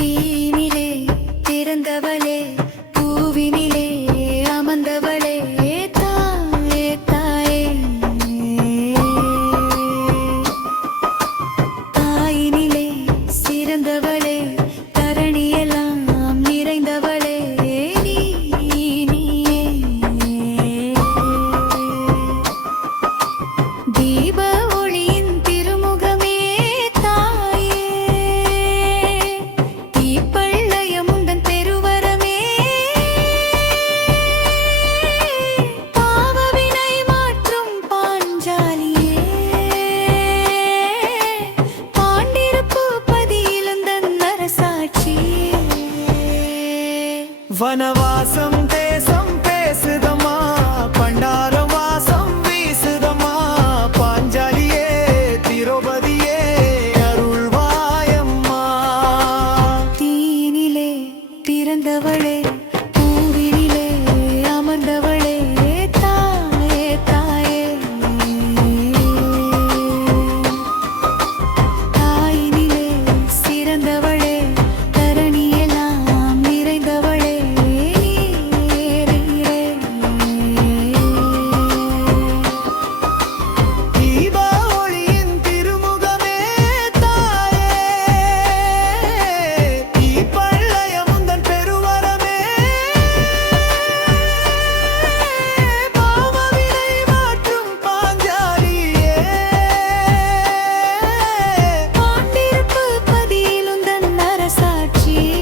தீனிலே பிறந்தவளே, பூவினிலே அமர்ந்தவளே, தாயே தாயே. தாயினிலே சிறந்தவளே, தரணியெல்லாம் நிறைந்தவளே, நீயே. தீப ஒளியின் திருமுகமே தாயே, தீப்பள்ளயமுந்தன் பெருவரமே, பாவவினை மாற்றும் பாஞ்சாலியே, பாண்டிருப்பு பதியிலுந்தன் அரசாட்சியே. வனவாசம் தேசம் பேசுதம்மா, பண்டாரம் வாசம் வீசுதம்மா, பாஞ்சாலியே திரௌபதியே அருள்வாயம்மா. தீனிலே பிறந்தவளே, பூவினிலே அமர்ந்தவளே, தாயே தாயே. தாயினிலே சிறந்தவளே, தரணியெல்லாம் நிறைந்தவளே, நீயே. தீப ஒளியின் திருமுகமே தாயே, தீப்பள்ளயமுந்தன் பெருவரமே, பாவவினை மாற்றும் பாஞ்சாலியே, பாண்டிருப்பு பதியிலுந்தன் அரசாட்சியே.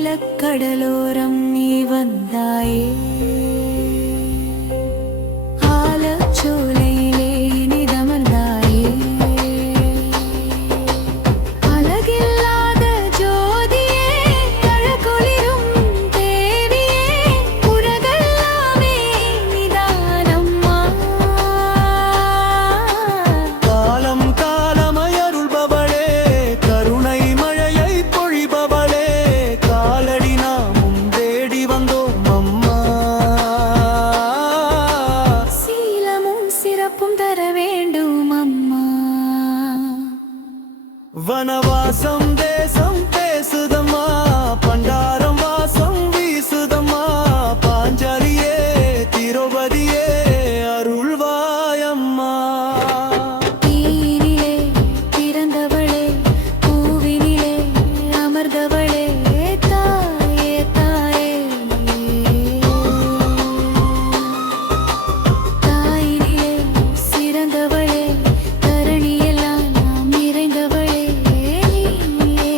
நீலக்கடலோரம் நீ வந்தாயே, ஆலச்சோலையிலே இனிதமர்ந்தாயே, அழகில்லாத ஜோதியே, அழகொளிரும் தேவியே, உலகெல்லாமே நிதானம்மா. காலம் காலமாய் அருள்பவளே, கருணை மழையை பொழிபவளே, காலடி நாமும் தேடி வந்தோம் அம்மா. சீலமும் சிறப்பும் தர வேண்டும் அம்மா. வனவாசம் தேசம் பேசுதம்மா, பண்டாரம் வாசம் வீசுதம்மா, பாஞ்சாலியே திரௌபதியே அருள்வாயம்மா. தீனிலே பிறந்தவளே, பூவினிலே அமர்ந்தவளே, தாயே தாயே. தாயினிலே சிறந்தவளே, தரணியெல்லாம் நிறைந்தவளே, நீயே.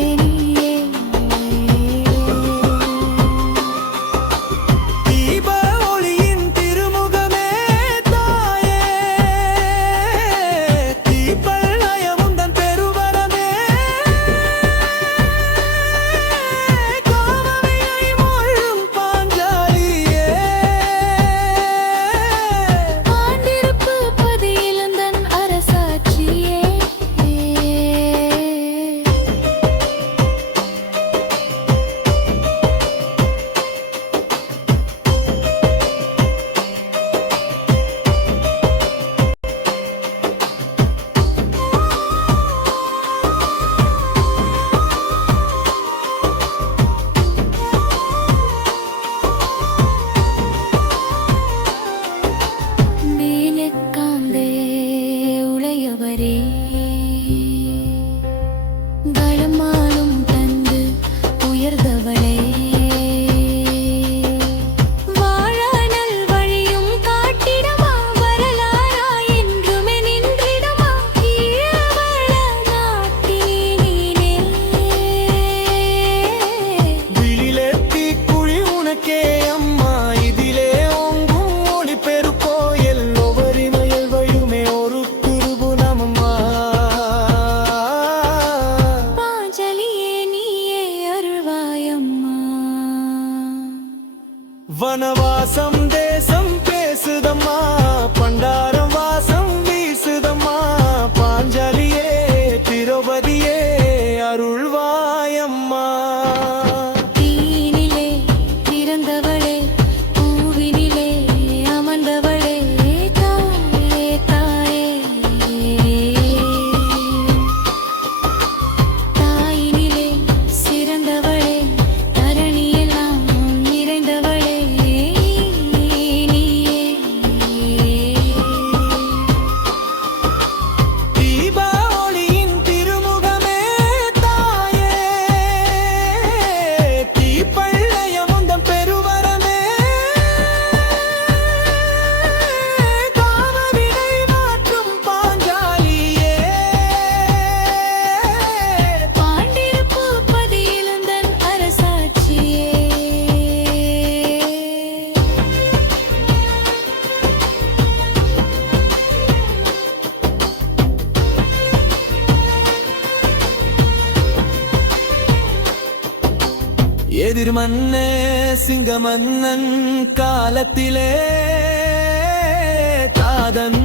வனவாசம் தேசம் பேசுதம்மா பண்டாரம் வாசம் வீசுதம்மா பாஞ்சாலியே திரௌபதியே அருள்வாயம்மா தீயினிலே பிறந்தவளே பூவினிலே அமர்ந்தவளே தாயே தாயே தாயினிலே சிறந்தவளே தரணியெல்லாம் நிறைந்தவளே நீயே தீபாவளியின் திருமுகமே தாயே தீப்பள்ளையமுந்தம் பெருவரமே காமவினை மாற்றும் பாஞ்சாலியே பாண்டிருப்பு பதியிலுந்தன் அரசாட்சியே எதிர்மன்னே சிங்கமன்னன் காலத்திலே தாதன்